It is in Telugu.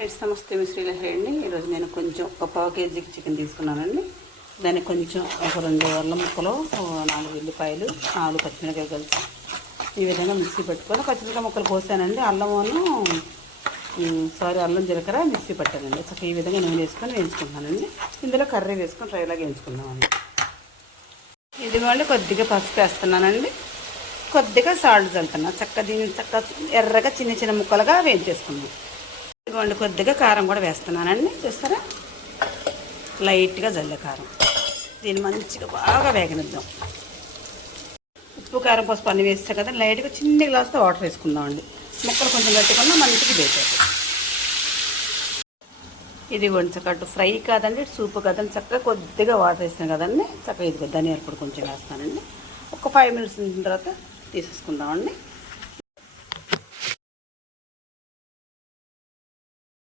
ఫ్రెండ్స్ నమస్తే, మీ శ్రీలహరి అండి. ఈరోజు నేను కొంచెం ఒక పావు కేజీకి చికెన్ తీసుకున్నానండి. దానికి కొంచెం ఒక 2 అల్లం ముక్కలు, 4 ఉల్లిపాయలు, 4 పచ్చిమిరపకాయ కలిసి ఈ విధంగా మిక్సీ పెట్టుకొని పచ్చిమిరపకాయ ముక్కలు కోసానండి. అల్లం జీలకర్ర మిక్సీ పట్టానండి. చక్కగా ఈ విధంగా నూనె వేసుకొని వేయించుకుంటానండి. ఇందులో కర్రీ వేసుకొని ఫ్రైలాగా వేయించుకుందామండి. ఇదిగోండి కొద్దిగా పసుపు వేస్తున్నానండి, కొద్దిగా సాల్ట్ చల్లుతున్నాను. దీన్ని ఎర్రగా చిన్న చిన్న ముక్కలుగా వేయించేసుకున్నాం. ఇదిగోండి కొద్దిగా కారం కూడా వేస్తున్నానండి. చూస్తారా, లైట్గా జల్లె కారం. దీన్ని మంచిగా బాగా వేగనిద్దాం. ఉప్పు కారం పసుపు అన్నీ వేస్తే కదా, లైట్గా చిన్న గ్లాస్తో వాటర్ వేసుకుందామండి. ముక్కలు కొంచెం గట్టిగా మంచిగా వేసేది. ఇది చక్కగా ఫ్రై కాదండి, సూప్ కాదండి. చక్కగా కొద్దిగా వాటర్ వేస్తాను కదండి. చక్కగా ఇది ధనియాల పొడి కొంచెం వేస్తానండి. ఒక 5 మినిట్స్ తర్వాత తీసేసుకుందామండి.